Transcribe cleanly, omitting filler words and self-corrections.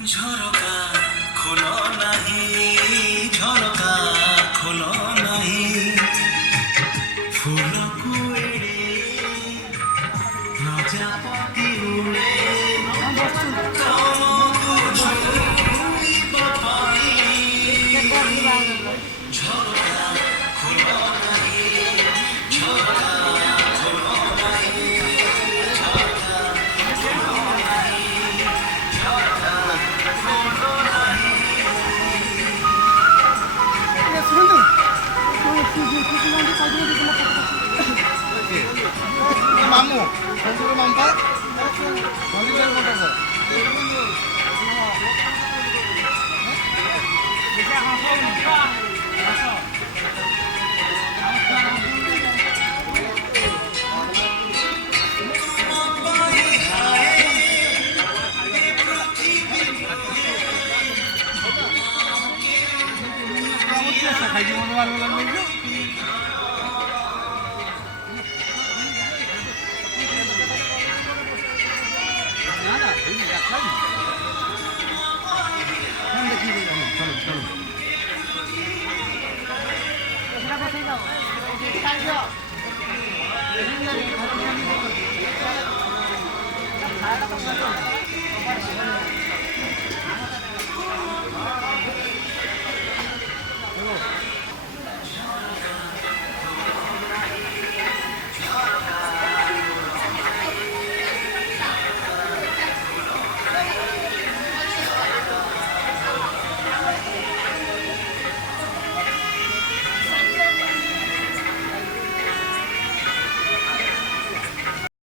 ঝরকা খোলো নাহি, ঝরকা খোলো নাহি, ফুলকু এড়ে প্রজাপতি উড়ে তমকু ছুঁইব পাই। ঝরকা খোলো নাহি, ঝরকা খোলো নাহি, ঝরকা খোলো নাহি, ঝরকা খোলো নাহি। মামু সঞ্জুর মাম্পা মন্দিরের কোনটা স্যার খাইছি মনে পারবো না না চলো